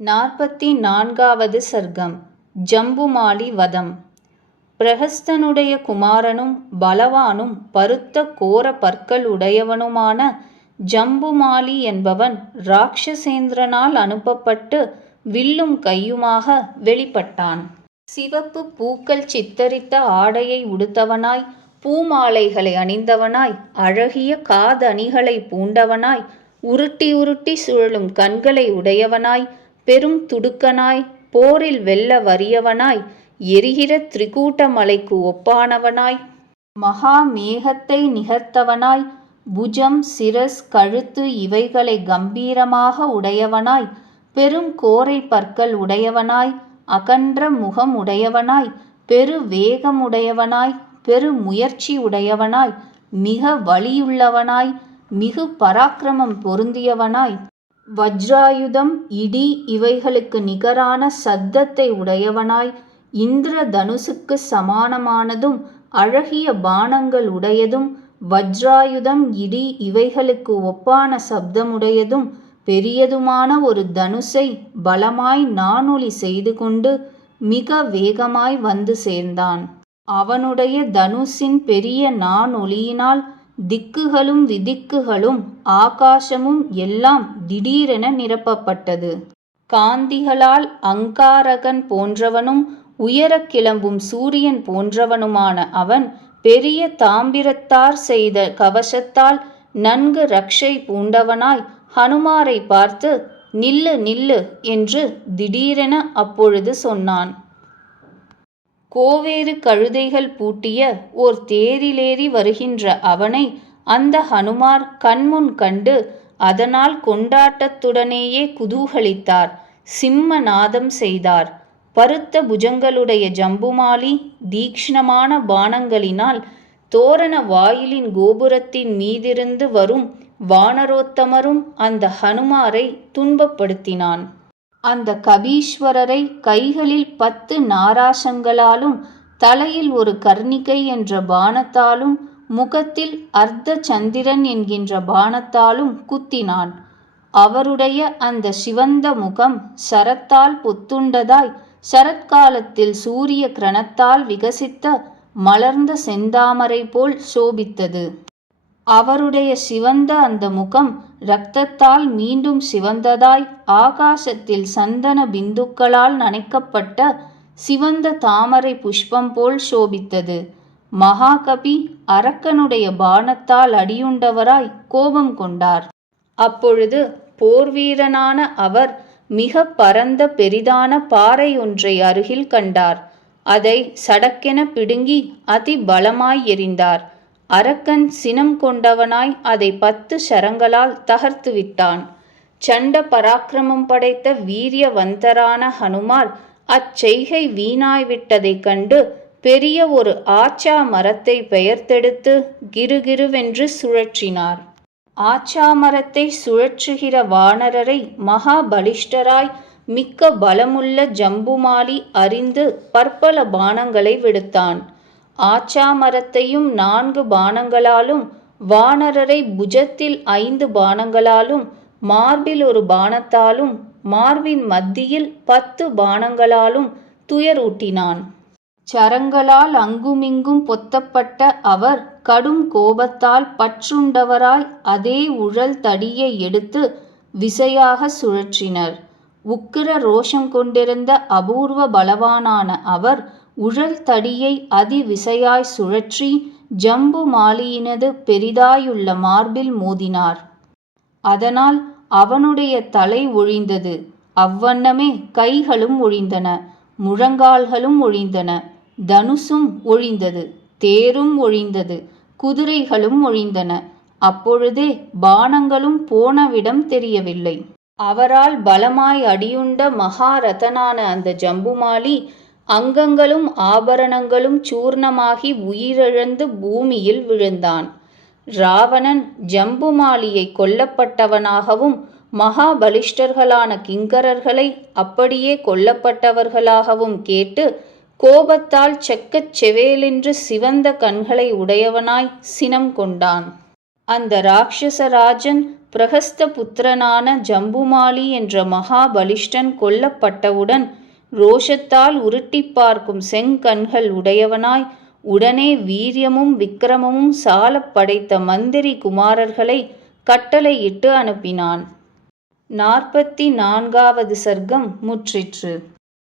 44வது சர்க்கம். ஜம்புமாலி வதம். பிரஹஸ்தனுடைய குமாரனும் பலவானும் பருத்த கோர பற்கள் உடையவனுமான ஜம்புமாலி என்பவன் இராக்ஷசேந்திரனால் அனுப்பப்பட்டு வில்லும் கையுமாக வெளிப்பட்டான். சிவப்பு பூக்கள் சித்தரித்த ஆடையை உடுத்தவனாய், பூமாலைகளை அணிந்தவனாய், அழகிய காதணிகளை பூண்டவனாய், உருட்டி உருட்டி சுழலும் கண்களை உடையவனாய், பெரும் துடுக்கனாய், போரில் வெல்ல வறியவனாய், எரிகிற திரிகூட்ட மலைக்கு ஒப்பானவனாய், மகா மேகத்தை நிகர்த்தவனாய், புஜம், சிரஸ், கழுத்து இவைகளை கம்பீரமாக உடையவனாய், பெரும் கோரை பற்கள் உடையவனாய், அகன்ற முகம் உடையவனாய், பெரு வேகமுடையவனாய், பெரு முயற்சி உடையவனாய், மிக வலியுள்ளவனாய், மிகு பராக்கிரமம் பொருந்தியவனாய், வஜ்ராயுதம், இடி இவைகளுக்கு நிகரான சத்தத்தை உடையவனாய், இந்திர தனுசுக்கு சமானமானதும் அழகிய பாணங்கள் உடையதும், வஜ்ராயுதம், இடி இவைகளுக்கு ஒப்பான சப்தமுடையதும் பெரியதுமான ஒரு தனுசை பலமாய் நாணொலி செய்து கொண்டு மிக வேகமாய் வந்து சேர்ந்தான். அவனுடைய தனுசின் பெரிய நாணொலியினால் திக்குகளும் விதிக்குகளும் ஆகாசமும் எல்லாம் திடீரென நிரப்பப்பட்டது. காந்திகளால் அங்காரகன் போன்றவனும் உயரக் கிளம்பும் சூரியன் போன்றவனுமான அவன் பெரிய தாம்பிரத்தார் செய்த கவசத்தால் நன்கு ரக்ஷை பூண்டவனாய் ஹனுமாரை பார்த்து, நில்லு நில்லு என்று திடீரென அப்பொழுது சொன்னான். கோவேறு கழுதைகள் பூட்டிய ஓர் தேரிலேறி வருகின்ற அவனை அந்த ஹனுமார் கண்முன் கண்டு அதனால் கொண்டாட்டத்துடனேயே குதூகலித்தார். சிம்ம நாதம் செய்தார். பருத்த புஜங்களுடைய ஜம்புமாலி தீக்ஷ்ணமான பாணங்களினால் தோரண வாயிலின் கோபுரத்தின் மீதிருந்து வரும் வானரோத்தமரும் அந்த ஹனுமாரை துன்பப்படுத்தினான். அந்த கபீஸ்வரரை கைகளில் 10 நாராசங்களாலும், தலையில் ஒரு கர்ணிகை என்ற பாணத்தாலும், முகத்தில் அர்த்த சந்திரன் என்கின்ற பாணத்தாலும் குத்தினான். அவருடைய அந்த சிவந்த முகம் சரத்தால் பொத்துண்டதாய், சரத்காலத்தில் சூரிய கிரணத்தால் விகசித்த மலர்ந்த செந்தாமரை போல் சோபித்தது. அவருடைய சிவந்த அந்த முகம் இரத்தத்தால் மீண்டும் சிவந்ததாய், ஆகாசத்தில் சந்தன பிந்துக்களால் நனைக்கப்பட்ட சிவந்த தாமரை புஷ்பம் போல் சோபித்தது. மகாகபி அரக்கனுடைய பாணத்தால் அடியுண்டவராய் கோபம் கொண்டார். அப்பொழுது போர்வீரனான அவர் மிக பரந்த பெரிதான பாறை ஒன்றை அருகில் கண்டார். அதை சடக்கென பிடுங்கி அதி பலமாய் எறிந்தார். அரக்கன் சினம் கொண்டவனாய் அதை 10 சரங்களால் தகர்த்து விட்டான். சண்ட பராக்கிரமம் படைத்த வீரியவந்தரான ஹனுமார் அச்செய்கை வீணாய்விட்டதைக் கண்டு பெரிய ஒரு ஆச்சா மரத்தை பெயர்த்தெடுத்து கிருகிருவென்று சுழற்றினார். ஆச்சா மரத்தை சுழற்றுகிற வானரரை மகாபலிஷ்டராய் மிக்க பலமுள்ள ஜம்புமாலி அறிந்து பற்பல பாணங்களை விடுத்தான். ஆச்சா மரத்தையும் 4 பாணங்களாலும், வானரரை புஜத்தில் 5 பாணங்களாலும், மார்பில் ஒரு பாணத்தாலும், மார்பின் மத்தியில் 10 பாணங்களாலும் துயரூட்டினான். சரங்களால் அங்குமிங்கும் பொத்தப்பட்ட அவர் கடும் கோபத்தால் பற்றுண்டவராய் அதே உழல் தடியை எடுத்து விசையாக சுழற்றினர். உக்கிர ரோஷம் கொண்டிருந்த அபூர்வ பலவானான அவர் உழல் தடியை அதிவிசையாய் சுழற்றி ஜம்புமாலியினது பெரிதாயுள்ள மார்பில் மோதினார். அதனால் அவனுடைய தலை ஒழிந்தது. அவ்வண்ணமே கைகளும் ஒழிந்தன, முழங்கால்களும் ஒழிந்தன, தனுசும் ஒழிந்தது, தேரும் ஒழிந்தது, குதிரைகளும் ஒழிந்தன. அப்பொழுதே பாணங்களும் போனவிடம் தெரியவில்லை. அவரால் பலமாய் அடியுண்ட மகாரதனான அந்த ஜம்புமாலி அங்கங்களும் ஆபரணங்களும் சூர்ணமாகி உயிரிழந்து பூமியில் விழுந்தான். ராவணன் ஜம்புமாலியை கொல்லப்பட்டவனாகவும், மகாபலிஷ்டர்களான கிங்கரர்களை அப்படியே கொல்லப்பட்டவர்களாகவும் கேட்டு கோபத்தால் செக்கச் செவேலென்று சிவந்த கண்களை உடையவனாய் சினம் கொண்டான். அந்த இராட்சசராஜன் பிரகஸ்த புத்திரனான ஜம்புமாலி என்ற மகாபலிஷ்டன் கொல்லப்பட்டவுடன் ரோஷத்தால் உருட்டிப் பார்க்கும் செங்கண்கள் உடையவனாய் உடனே வீரியமும் விக்கிரமமும் சாலப் படைத்த மந்திரி குமாரர்களை கட்டளையிட்டு அனுப்பினான். 44வது சர்க்கம் முற்றிற்று.